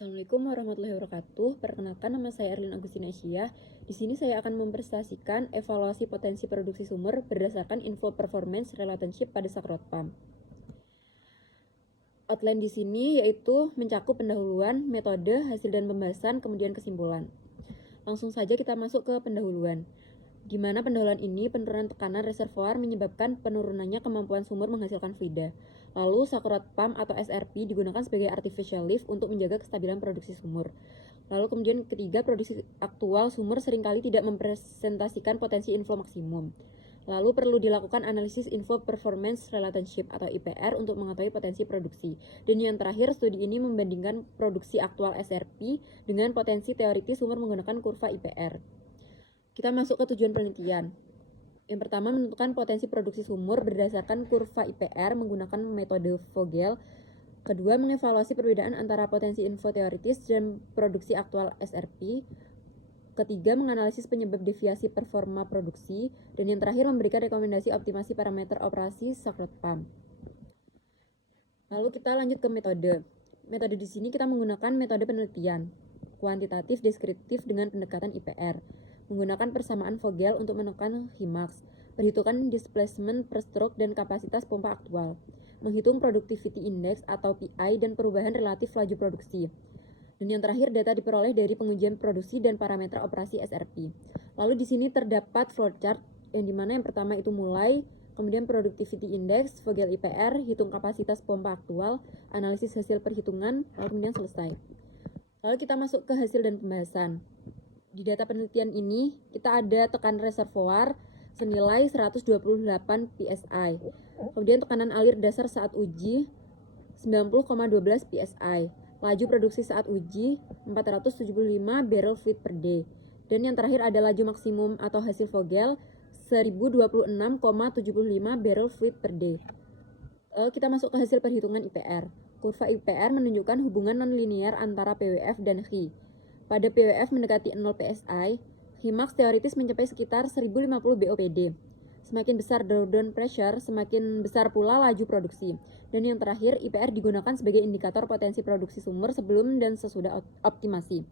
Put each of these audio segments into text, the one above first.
Assalamualaikum warahmatullahi wabarakatuh. Perkenalkan, nama saya Erlin Agustina Asia. Di sini saya akan mempresentasikan evaluasi potensi produksi sumur berdasarkan info performance relationship pada Sakrot Pump. Outline di sini yaitu mencakup pendahuluan, metode, hasil dan pembahasan, kemudian kesimpulan. Langsung saja kita masuk ke pendahuluan. Di mana pendahuluan ini penurunan tekanan reservoir menyebabkan penurunannya kemampuan sumur menghasilkan fluida. Lalu Sakrot Pump atau SRP digunakan sebagai artificial lift untuk menjaga kestabilan produksi sumur. Lalu kemudian ketiga, produksi aktual sumur seringkali tidak mempresentasikan potensi inflow maksimum. Lalu perlu dilakukan analisis inflow performance relationship atau IPR untuk mengetahui potensi produksi. Dan yang terakhir, studi ini membandingkan produksi aktual SRP dengan potensi teoritis sumur menggunakan kurva IPR. Kita masuk ke tujuan penelitian. Yang pertama, menentukan potensi produksi sumur berdasarkan kurva IPR menggunakan metode Vogel. Kedua, mengevaluasi perbedaan antara potensi info teoritis dan produksi aktual SRP. Ketiga, menganalisis penyebab deviasi performa produksi. Dan yang terakhir, memberikan rekomendasi optimasi parameter operasi Sakrot Pump. Lalu kita lanjut ke metode. Metode di sini kita menggunakan metode penelitian kuantitatif deskriptif dengan pendekatan IPR. Menggunakan persamaan Vogel untuk menekan Hmax, perhitungan displacement per stroke dan kapasitas pompa aktual, menghitung productivity index atau PI dan perubahan relatif laju produksi. Dan yang terakhir, data diperoleh dari pengujian produksi dan parameter operasi SRP. Lalu di sini terdapat flowchart yang dimana yang pertama itu mulai, kemudian productivity index, Vogel IPR, hitung kapasitas pompa aktual, analisis hasil perhitungan, lalu kemudian selesai. Lalu kita masuk ke hasil dan pembahasan. Di data penelitian ini, kita ada tekanan reservoir senilai 128 PSI. Kemudian tekanan alir dasar saat uji 90,12 PSI. Laju produksi saat uji 475 barrel fluid per day. Dan yang terakhir ada laju maksimum atau hasil Vogel 1026,75 barrel fluid per day. Lalu kita masuk ke hasil perhitungan IPR. Kurva IPR menunjukkan hubungan nonlinear antara PWF dan H. Pada PWF mendekati 0 PSI, Hmax teoritis mencapai sekitar 1050 BOPD. Semakin besar drawdown pressure, semakin besar pula laju produksi. Dan yang terakhir, IPR digunakan sebagai indikator potensi produksi sumur sebelum dan sesudah optimasi.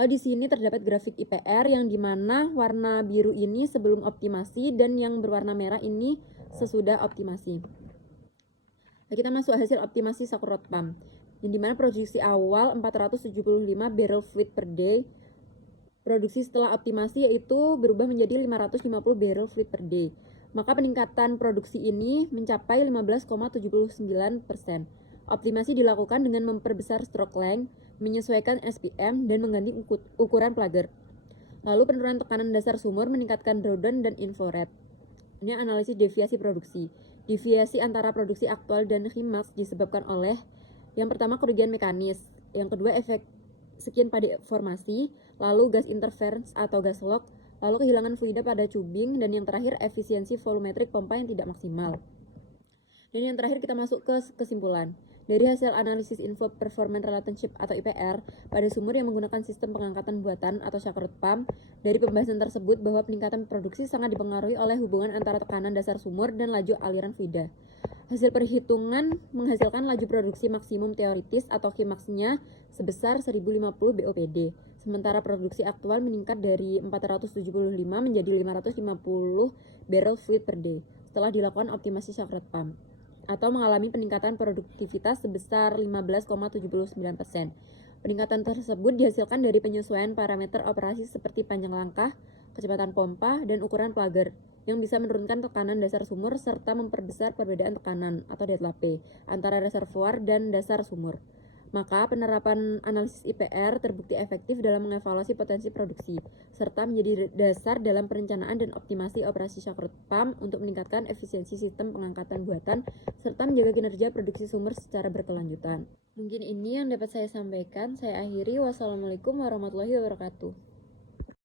Lalu di sini terdapat grafik IPR yang dimana warna biru ini sebelum optimasi dan yang berwarna merah ini sesudah optimasi. Nah, kita masuk hasil optimasi Sakrot Pump, yang dimana produksi awal 475 barrel fluid per day. Produksi setelah optimasi yaitu berubah menjadi 550 barrel fluid per day. Maka peningkatan produksi ini mencapai 15,79%. Optimasi dilakukan dengan memperbesar stroke length, menyesuaikan SPM, dan mengganti ukuran plugger. Lalu penurunan tekanan dasar sumur meningkatkan drawdown dan inflow rate. Ini analisis deviasi produksi. Deviasi antara produksi aktual dan Hmax disebabkan oleh yang pertama kerugian mekanis, yang kedua efek skin pada formasi, lalu gas interference atau gas lock, lalu kehilangan fluida pada tubing, dan yang terakhir efisiensi volumetrik pompa yang tidak maksimal. Dan yang terakhir kita masuk ke kesimpulan. Dari hasil analisis info performance relationship atau IPR pada sumur yang menggunakan sistem pengangkatan buatan atau Sakrot Pump, dari pembahasan tersebut bahwa peningkatan produksi sangat dipengaruhi oleh hubungan antara tekanan dasar sumur dan laju aliran fluida. Hasil perhitungan menghasilkan laju produksi maksimum teoritis atau Hmax-nya sebesar 1050 BOPD. Sementara produksi aktual meningkat dari 475 menjadi 550 barrel fluid per day setelah dilakukan optimasi Sakrot Pump, atau mengalami peningkatan produktivitas sebesar 15,79%. Peningkatan tersebut dihasilkan dari penyesuaian parameter operasi seperti panjang langkah, kecepatan pompa, dan ukuran plugger yang bisa menurunkan tekanan dasar sumur serta memperbesar perbedaan tekanan atau deadlock antara reservoir dan dasar sumur. Maka penerapan analisis IPR terbukti efektif dalam mengevaluasi potensi produksi, serta menjadi dasar dalam perencanaan dan optimasi operasi Sakrot Pump untuk meningkatkan efisiensi sistem pengangkatan buatan, serta menjaga kinerja produksi sumur secara berkelanjutan. Mungkin ini yang dapat saya sampaikan. Saya akhiri. Wassalamualaikum warahmatullahi wabarakatuh.